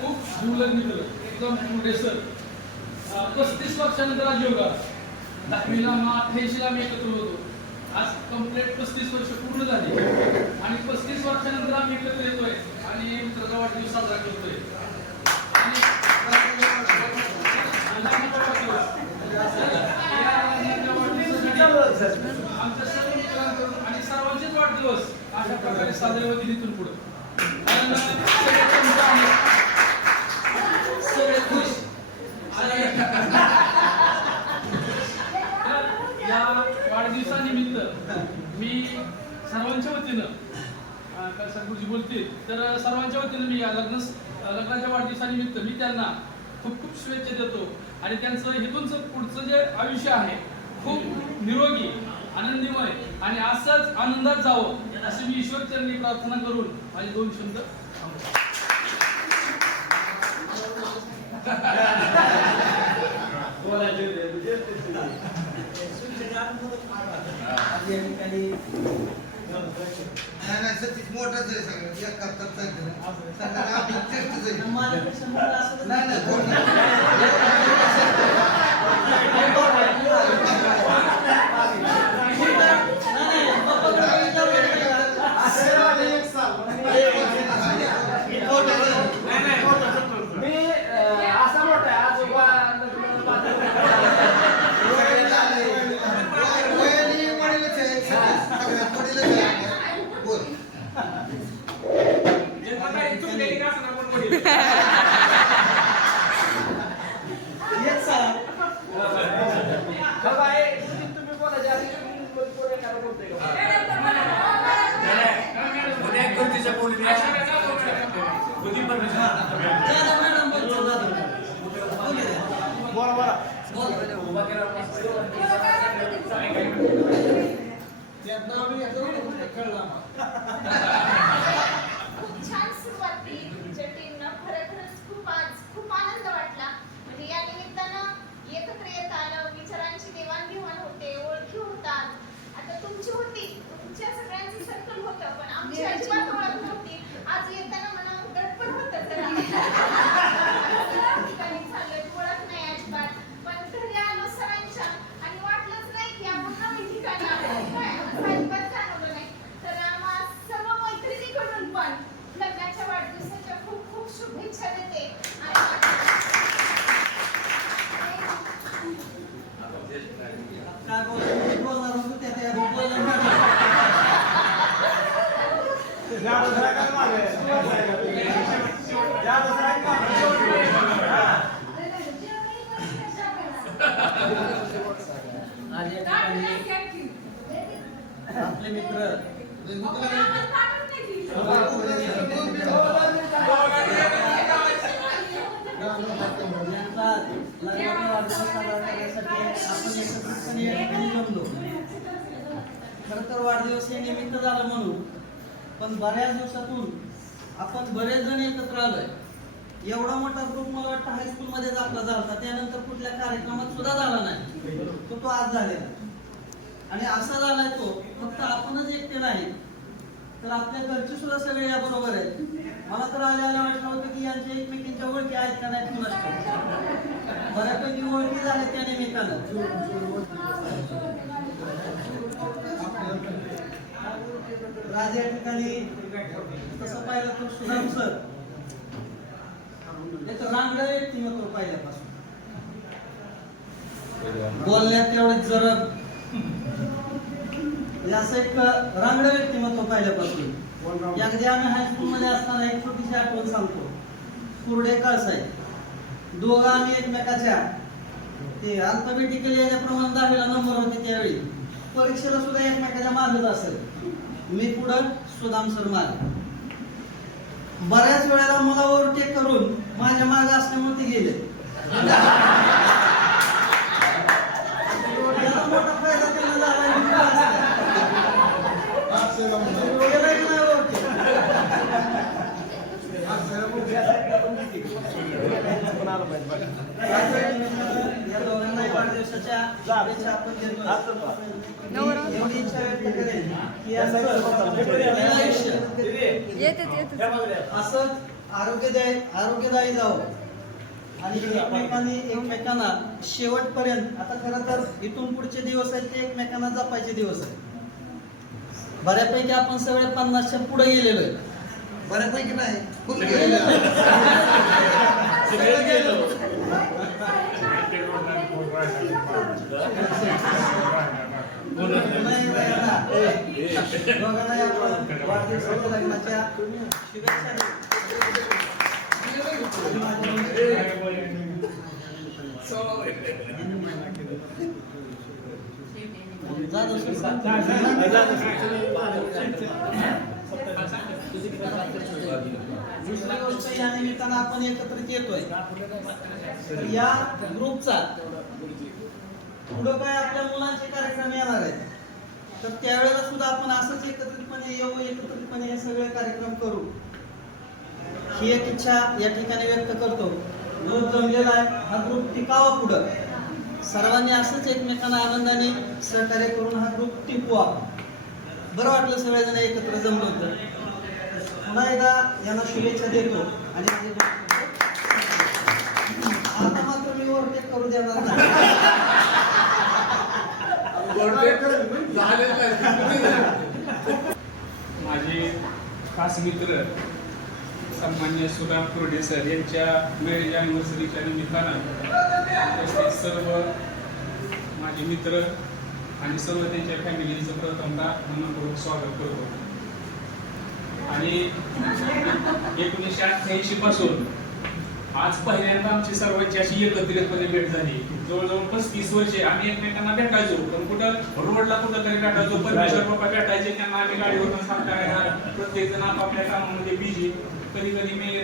खूप जीवलग मित्र एकदम मोठे सर पस्तीस वर्षानंतर आज योगा दहावीला मग अठ्ठ्याऐंशीला आम्ही एकत्र होतो. आज कंप्लीट पस्तीस वर्ष पूर्ण झाली. आणि पस्तीस वर्षानंतर आम्ही एकत्र येतोय आणि मित्राचा वाढदिवस साजरा करतोय. आमच्या सर्व मित्रांकडून आणि सर्वांचेच वाढदिवस अशा प्रकारे साजरे होतील इथून पुढे सगळे खुश या वाढदिवसानिमित्त मी सर्वांच्या वतीनं अं, काय सद्गुरुजी बोलतील तर सर्वांच्या वतीनं मी या लग्न लग्नाच्या वाढदिवसानिमित्त मी त्यांना खूप खूप शुभेच्छा देतो. आणि त्यांचं इथूनच पुढचं जे आयुष्य आहे खूप निरोगी आनंदीमय आणि असंच आनंदात जावं अशी मी ईश्वरचरणी प्रार्थना करून माझे दोन शब्द. नाही नाही सतीश मोठाच आहे सगळं एक करतात चालतं सगळ्यांना आपलं चेष्टच आहे नाही नाही कोण नाही. मी अं, असा मोठा आहे आज उभा वय- वयाने वडीलच आहे सतीश. सगळ्यात वडीलच आहे. बोल बघा, हे तुम्ही तुम्ही बोलायच्या आधी तुम्ही कोण एखादं बोलतंय का? खूप छान सुरुवात केली तुमच्या टीमनं खरंच खूप आज खूप आनंद वाटला. म्हणजे या निमित्तानं एकत्र येत आलं विचारांची देवाणघेवाण होते ओळखी होतात. आता तुमची होती. तुमच्या सगळ्यांचं सर्कल होतं पण आमची अजिबात ओळख नव्हती. आज येताना मला गडबड होतं जरा. ठिकाणी चाललोय, ओळख नाही अजिबात पण घरी आलो सरांच्या आणि वाटलंच नाही की आपण नवीन ठिकाणी आलो काय असं अजिबात जाणवलं नाही तर आम्हा सर्व मैत्रिणीकडून पण लग्नाच्या वाढदिवसाच्या खूप खूप शुभेच्छा देते काय बोलतो बोलणार होतो त्या त्या बोलणार आज या ठिकाणी आपले मित्र यांचा लग्नाचा वाढदिवस साजरा करण्यासाठी आपण एकत्रितपणे या ठिकाणी जमलो खरं तर वाढदिवस हे निमित्त झालं म्हणून पण बऱ्याच दिवसातून आपण बरेच जण एकत्र आलोय. एवढा मोठा ग्रुप मला वाटतं हायस्कूल मध्येच आपला झाला त्यानंतर कुठल्या कार्यक्रमात सुद्धा झाला नाही. तो तो आज झालेला. आणि असा झालाय तो फक्त आपणच एकटे नाही तर आपल्या घरचे सुद्धा सगळे या बरोबर आहेत मला तर आल्याला वाटलं होतं की यांच्या एकमेकींच्या ओळखी आहेत का नाही कुणाच बऱ्यापैकी ओळखी झाल्या त्या निमित्तानं. राज या ठिकाणी तसं पाहिलं तर सुधाम सर. एक रांगडं व्यक्तिमत्व पाहिल्यापासून. बोलण्यात तेवढेच जरब हे असं एक रांगडं व्यक्तिमत्व पहिल्यापासून. अगदी आम्ही हायस्कूल मध्ये असताना एक छोटीशी आठवण सांगतो. कुरडे कळसाय दोघं आम्ही एकमेकाच्या ते अल्फाबेटिकली याच्याप्रमाणे दहावीला नंबर होते त्यावेळी. परीक्षेला सुद्धा एकमेकाच्या मागच असेल. मी पुढं सुदाम सर मागे. बऱ्याच वेळेला मला ओव्हरटेक करून माझ्या मागे असल्यामुळे ते गेले याला मोठा फायदा त्यांना झाला आणि मी पुढं असला. गेला की नाही overtake? या दोघांनाही वाढदिवसाच्या शुभेच्छा आपण देतोय. नवरा. एवढी इच्छा करेन की असं आरोग्यदायी आरोग्यदायी जावं. आणि एकमेकांनी एकमेकांना शेवटपर्यंत आता खरं तर इथून पुढचे दिवस आहेत ते एकमेकांना जपायचे दिवस आहेत. बऱ्यापैकी आपण सगळे पन्नासच्या पुढे गेलेलो आहे बऱ्यापैकी नाही. खूप नाही, नाही, नाही. दोघांनाही आपण वाढदिवसाच्या लग्नाच्या शुभेच्छा देऊ. जाधव सर. दुसरी गोष्ट या निमित्तानं आपण एकत्रित येतोय. या ग्रुपचा पुढं काय आपल्या मुलांचे कार्यक्रम येणार आहेत? तर त्यावेळेला सुद्धा आपण असंच एकत्रितपणे येऊ एकत्रितपणे हे सगळे कार्यक्रम करू. ही एक इच्छा या ठिकाणी व्यक्त करतो. ग्रुप जमलेला आहे हा ग्रुप टिकावा पुढं. सर्वांनी असंच एकमेकांना आनंदाने सहकार्य करून हा ग्रुप टिकवा. बरं वाटलं सगळेजण एकत्र जमलो होतं पुन्हा एकदा यांना शुभेच्छा देतो. आणि आता मात्र मी ओव्हरटेक करू देणार माझे खास मित्र सन्मान्य सुधा कुर्डे सर यांच्या मॅरेज अॅनिव्हर्सरीच्या निमित्तानं सर्व माझे मित्र आणि सर्व त्यांच्या फॅमिलीचं प्रथमतः मनपूर्वक स्वागत करतो. आणि एकोणीसशे अठ्ठ्याऐंशी पासून आज पहिल्यांदा आमची सर्वांची अशी एकत्रितपणे भेट झाली. जवळजवळ पस्तीस वर्षे आम्ही एकमेकांना भेटायचो पण कुठं रोडला कुठं तरी भेटायचो परमेश्वर बाबा भेटायचे त्यांना आम्ही गाडीवरून सांगता प्रत्येक जण आपापल्या कामामध्ये बिझी कधी कधी मी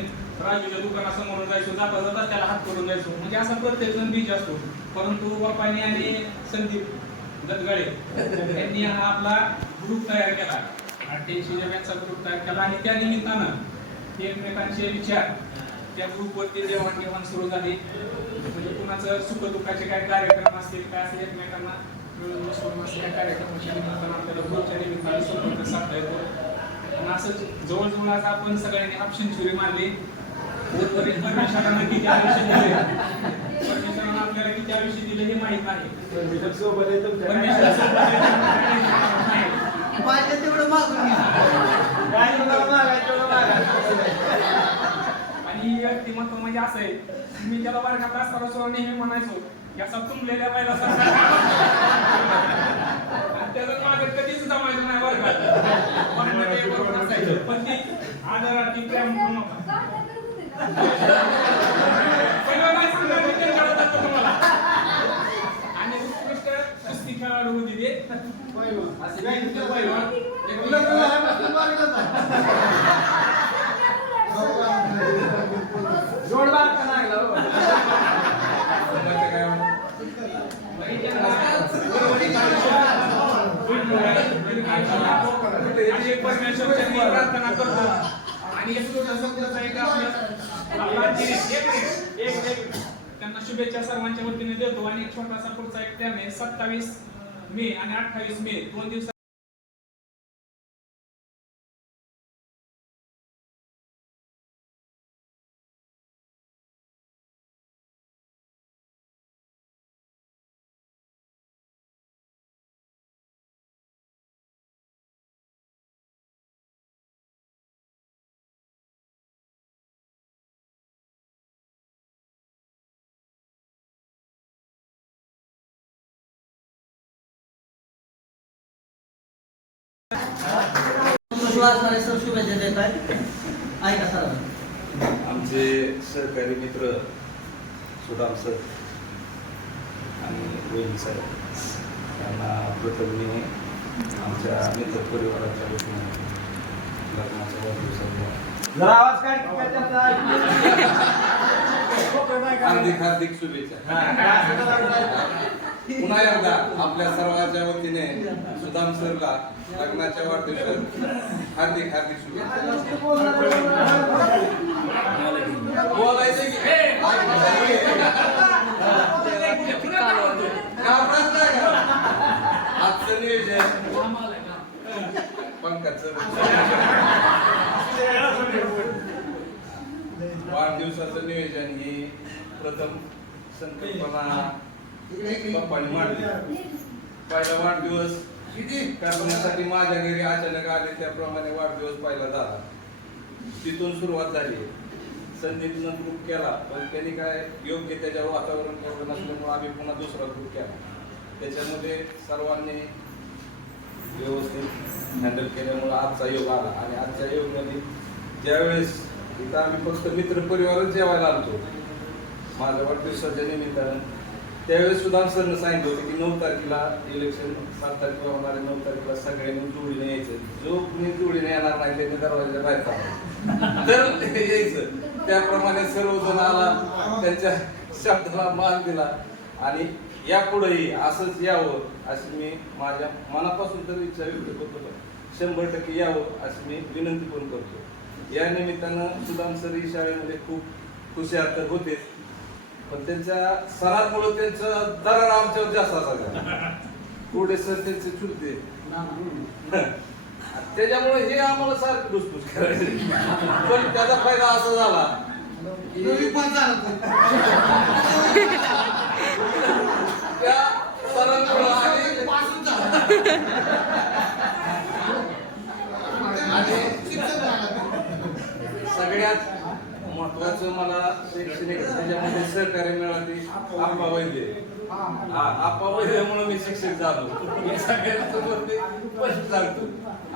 राजूच्या दुकानासमोरून जायचो जाता जाता त्याला हात करून जायचो. म्हणजे असा प्रत्येक जण बिझी असतो. परंतु बापाने आणि संदीप दत्तगाळे यांनी हा आपला ग्रुप तयार केला. अठ्ठ्याऐंशी जणांचा ग्रुप तयार केला आणि त्या निमित्तानं एकमेकांचे विचार त्या ग्रुपवरती देवाणघेवाण सुरू झाली. म्हणजे कुणाचं सुखदुःखाचे काय कार्यक्रम असतील काय असेल एकमेकांना मिळून मिसळून असं या कार्यक्रमाच्या निमित्तानं आपल्याला ग्रुपच्या निमित्तानं संपर्क साधता येतो. आणि असंच जवळजवळ आज आपण सगळ्यांनी ऑप्शन छुरी मारली उर्वरित परमेश्वरानं किती आयुष्य दिले? परमेश्वरानं आपल्याला किती आयुष्य दिले हे माहीत नाही. परमेश्वर सोबत आहे. पाहिजे तेवढं मागून घ्या. आणि व्यक्तिमत्व म्हणजे असं आहे मी त्याला वर्गात असताना सुद्धा नेहमी म्हणायचो याचा तुंबलेल्या बायला त्याचं मागे कधीच जमायचं नाही वर्गात. पण ते बरोबर असायचं. पण ती आदराची प्रेम म्हणून पहिलं नाही सांगणार मी तुम्हाला? आणि उत्कृष्ट कुस्ती खेळाडू होती ते. प्रार्थना करतो आणि एक छोटा एक त्यांना शुभेच्छा सर्वांच्या वतीने देतो आणि एक छोटासा पुढचा एक त्याने सत्तावीस मे आणि अठ्ठावीस मे दोन दिवसात आमचे सहकारी मित्र सुदाम सर आणि वहिनी सर यांना प्रथम मी आमच्या मित्र परिवाराच्या वतीने लग्नाच्या वाढदिवसाच्या हार्दिक हार्दिक शुभेच्छा. पुन्हा एकदा आपल्या सर्वांच्या वतीने सुदाम सरला लग्नाच्या वाढदिवसात हार्दिक हार्दिक शुभेच्छा. आजचं नियोजन वाढदिवसाचं नियोजन ही प्रथम संकल्पना बाप्पाने मांडली पहिला वाढदिवस करण्यासाठी माझ्या घरी अचानक आले त्याप्रमाणे वाढदिवस पहिला झाला. तिथून सुरुवात झाली. संदीपनं ग्रुप केला पण त्यांनी काय योग्य त्याच्यावर वातावरण ठेवलं नसल्यामुळे आम्ही पुन्हा दुसरा ग्रुप केला. त्याच्यामध्ये सर्वांनी व्यवस्थित हँडल केल्यामुळे आजचा योग आला. आणि आजच्या योगाने ज्यावेळेस इथं आम्ही फक्त मित्र परिवारच जेवायला आलतो माझ्या वाढदिवसाच्या निमित्तानं त्यावेळेस सुद्धा सरनं सांगितलं होतं की नऊ तारखेला इलेक्शन सात तारखेला होणार आहे नऊ तारखेला सगळ्यांनी जोडीने यायचं. जो कुणी जोडीने येणार नाही त्याने दरवाजा बाहेर तर यायचं. त्याप्रमाणे सर्वजण आला त्यांच्या शब्दाला मान दिला आणि यापुढेही असंच यावं अशी मी माझ्या मनापासून तर इच्छा व्यक्त करतो. शंभर टक्के यावं अशी मी विनंती पण करतो. या निमित्तानं सुदाम सर ही शाळेमध्ये खूप खुशी तर होते पण त्यांच्या सरांमुळे त्यांचं दरार आमच्यावर जास्त असायचा. पुढे सर त्यांचे चुलते? त्याच्यामुळे हे आम्हाला सारखं डुसडुस करायचे. पण त्याचा फायदा असा झाला त्या सरांमुळे आणि पासून चालत आणि शिक्षण झालं. सगळ्यात महत्वाचं मला शैक्षणिक त्याच्यामध्ये सहकार्य मिळाले आप्पा वैद्य. हा, आप्पा वैद्यामुळे मी शिक्षक झालो. मी सगळ्यांसोबत मी स्पष्ट सांगतो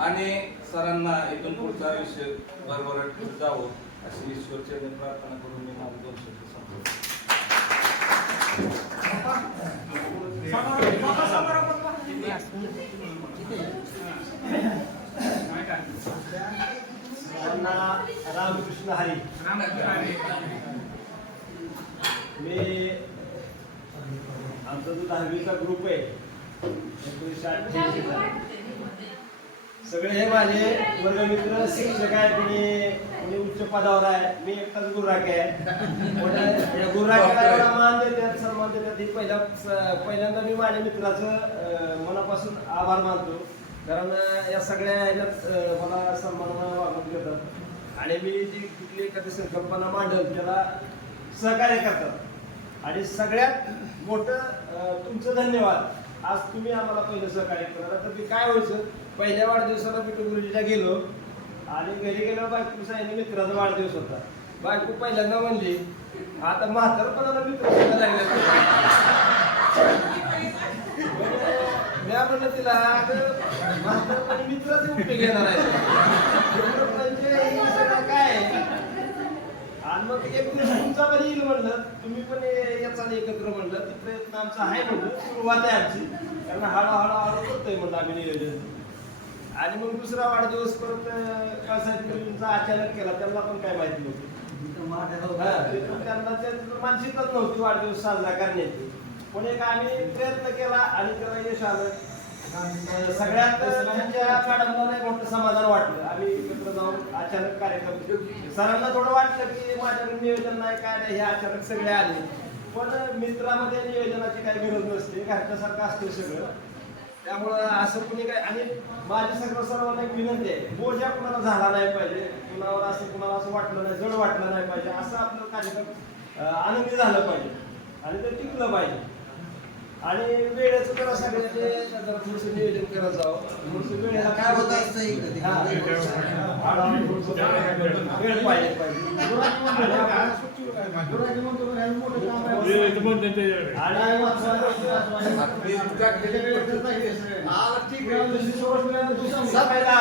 आणि सरांना इथून पुढचं आयुष्य बरोबर जावं अशी ईश्वरच्या प्रार्थना करून मी माझं दोन शब्द संपवतो त्यांना रामकृष्ण हरी. मी आमचा जो दहावीचा ग्रुप आहे एकोणीसशे अठ्ठ्याऐंशीचा सगळे हे माझे वर्गमित्र शिक्षक आहेत कोणी कोणी उच्च पदावर आहे. मी एकटाच गुरुराखे आहे. गुरुराखेला मान देतात सन्मान देतात पहिल्या पहिल्यांदा मी माझ्या मित्राचं मनापासून आभार मानतो. कारण या सगळ्या ह्याच्यात मला सन्मानानं वागणूक देतात. आणि मी जी कुठली एखादी संकल्पना मांडल त्याला सहकार्य करतात. आणि सगळ्यात मोठं तुमचं धन्यवाद. आज तुम्ही आम्हाला पहिलं सहकार्य केलं. तर मी काय व्हायचं पहिल्या वाढदिवसाला मी गुरुजीला गेलो. आणि घरी गेलो बायको सांगितलं मित्राचा वाढदिवस होता. बायको पहिल्यांदा म्हणली आता म्हातारपणाला मित्र लागला मी म्हणलं तिला अगं पण मित्रच उपयोग घेणार आहे काय आहे? आणि मग एक दिवस तुमचा पण येईल म्हणलं तुम्ही पण याचा एकत्र म्हणलं ते प्रयत्न आमचा आहे म्हणलं सुरुवात आहे आमची कारण हळूहळू हळू करतोय म्हणलं आम्ही नियोजन आणि मग दुसरा वाढदिवस परत कासाहेब तुमचा अचानक केला त्यांना पण काय माहिती नव्हती त्यांना त्यांचं मानसिकताच नव्हती वाढदिवस साजरा करण्याची पण एक आम्ही प्रयत्न केला आणि त्याला यश आलं सगळ्यात त्यांच्या मॅडमला नाही मोठं समाधान वाटलं. आम्ही एकत्र जाऊन अचानक कार्यक्रम सरांना थोडं वाटलं की माझ्याकडे नियोजन नाही काय नाही हे अचानक सगळे आले. पण मित्रामध्ये नियोजनाची काही गरज नसते घरच्यासारखं असतं सगळं. त्यामुळं असं कुणी काय आणि माझ्या सगळं सर्वांना एक विनंती आहे बोजा कुणाला झाला नाही पाहिजे कुणावर असं कुणाला असं वाटलं नाही जड वाटलं नाही पाहिजे असं आपलं कार्यक्रम आनंदी झालं पाहिजे. आणि ते टिकलं पाहिजे. आणि वेळेचं जरा सगळ्यांचे जरा थोडंसं नियोजन करत जावं थोडंसं वेळेला काय होत असतं इकडे? हा. हळूहळू थोडंसं वेळ पाहिजे पाहिजे आणि इतका ठीक आहे दुसरी सोबत दुसरा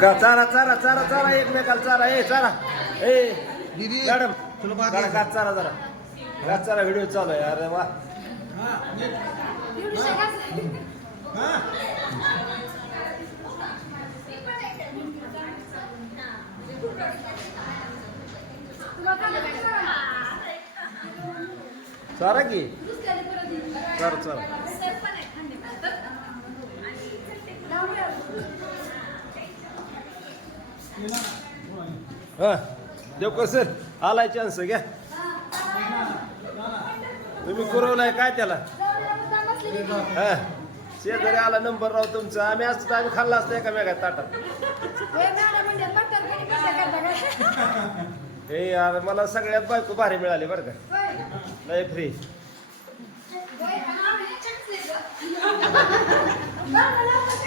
का? चारा चारा चारा चारा एकमेकाला चारा. ए चारा. ए दीदी मॅडम. तुला बाकी गात चारा जरा. गात चारा व्हिडिओ चालू आहे. अरे वा. चारा की? चारा चारा. हा देवकर सर आलाय चान्स घ्या. तुम्ही पुरवलाय काय त्याला? हा शेजारी आला नंबर राव तुमचा. आम्ही असतो तर आम्ही खाल्ला असतो एका वेगळ्या ताटात. हे यार मला सगळ्यात बायको भारी मिळाली बरं का. नाही फ्री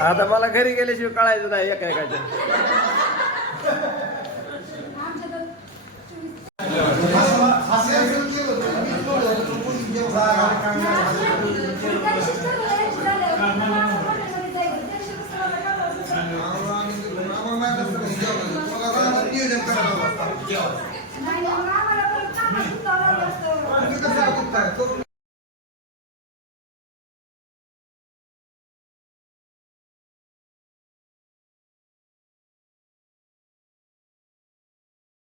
आता मला घरी गेल्याशिवाय कळायचं नाही एका एकाच्या असं